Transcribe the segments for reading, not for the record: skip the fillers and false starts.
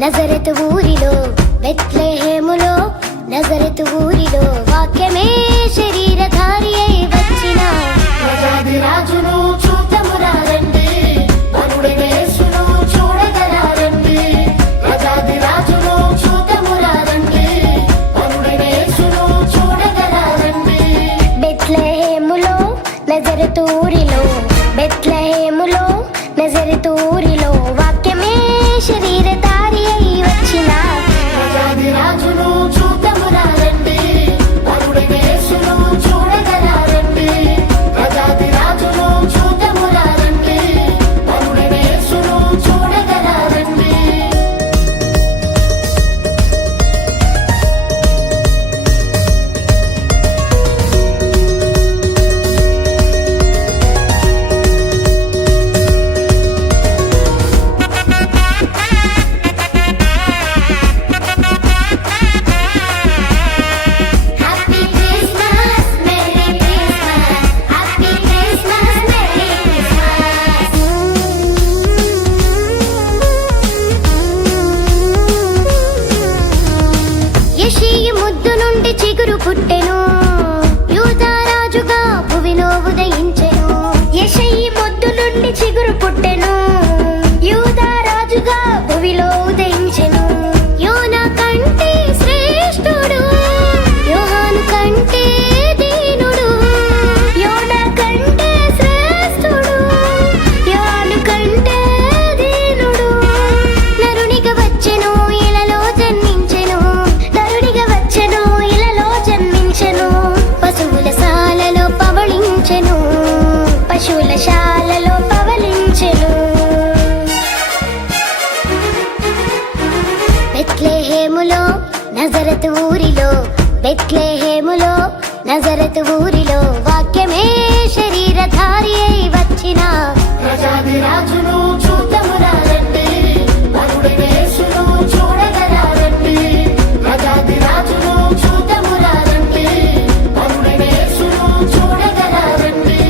నజరతు ఊరిలో బెత్లెహేములో నజరతు ఊరిలో వాక్యమే శరీరధారి అయి వచ్చిన ప్రజాది రాజును చూద్దామురా రండి, వరుడైన యేసును చూడగరా రండి. ప్రజాది రాజును చూద్దామురా రండి, వరుడైన యేసును చూడగరా రండి. బెత్లెహేములో నజరతు ఊరిలో బెత్లెహేములో నజరతు ఊరిలో వాక్యమే శరీరధారి అయి వచ్చిన ప్రజాది రాజును చూద్దామురా రండి, వరుడైన యేసును చూడగరా రండి. ప్రజాది రాజును చూద్దామురా రండి, వరుడైన యేసును చూడగరా రండి. Happy Christmas merry Christmas happy Christmas merry Christmas యెషయి ముద్దు నుండి చిగురు పుట్టెను, యూదా రాజుగా భువిలో ఉదయించెను. యెషయి ముద్దు నుండి చిగురు పుట్టెను, యూదా రాజుగా భువిలో ఉదయించెను. యోనా కంటే శ్రేష్ఠుడు, యోహాను కంటే దీనుడు. యోనా కంటే శ్రేష్ఠుడు, యోహాను కంటే దీనుడు. నరునిగా వచ్చెను, ఇలలో జన్మించెను. నరునిగా వచ్చెను, ఇలలో జన్మించెను. పశువుల శాలలో పవళించెను, పశువుల శాలలో పవళించెను. బెత్లెహేములో నజరతు ఊరిలో బెత్లెహేములో నజరతు ఊరిలో వాక్యమే శరీరధారి అయి వచ్చిన ప్రజాది రాజును చూద్దామురా రండి, వరుడైన యేసును చూడగరా రండి. ప్రజాది రాజును చూద్దామురా రండి, వరుడైన యేసును చూడగరా రండి.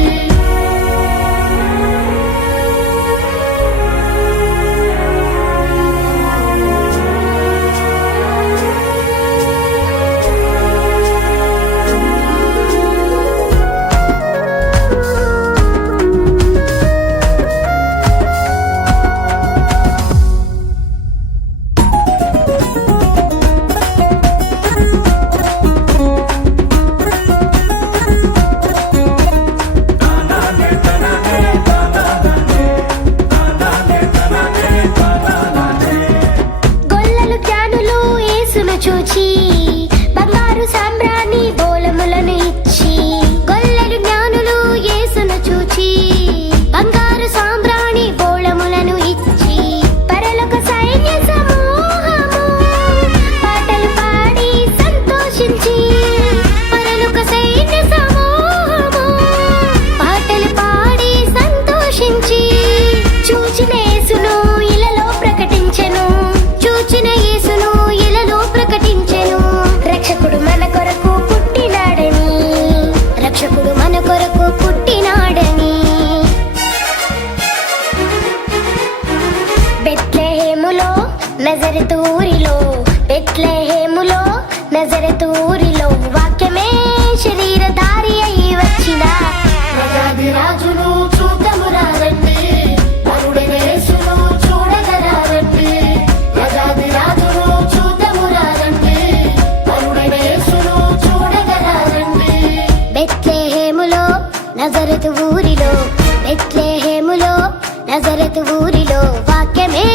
గొల్లలు జ్ఞానులు యేసును చూచి బంగారు సాంబ్రాణి బోలములను ఇచ్చి గొల్లలు జ్ఞానులు యేసును చూచి బంగారు సాంబ్రాణి బోళములను ఇచ్చి పరలోక సైన్య సమూహము పాటలు పాడి సంతోషించి పరలోక సైన్య సమూహము పాటలు పాడి సంతోషించి చూచిన యేసును ఇలలో ప్రకటించెను. చూచిన యేసును ఇలలో ప్రకటించెను. రక్షకుడు మన కొరకు పుట్టినాడని, రక్షకుడు మన కొరకు పుట్టినాడని. బెత్లెహేములో నజరతు ఊరిలో బెత్లెహేములో నజరతు ఊరిలో వాక్యమే శరీరధారి అయి వచ్చిన ప్రజాది రాజును చూద్దామురా రండి, వరుడైన యేసును చూడగరా రండి. ప్రజాది రాజును చూద్దామురా రండి, వరుడైన యేసును చూడగరా రండి. బెత్లెహేములో నజరతు ఊరిలో బెత్లెహేములో నజరతు ఊరిలో వాక్యమే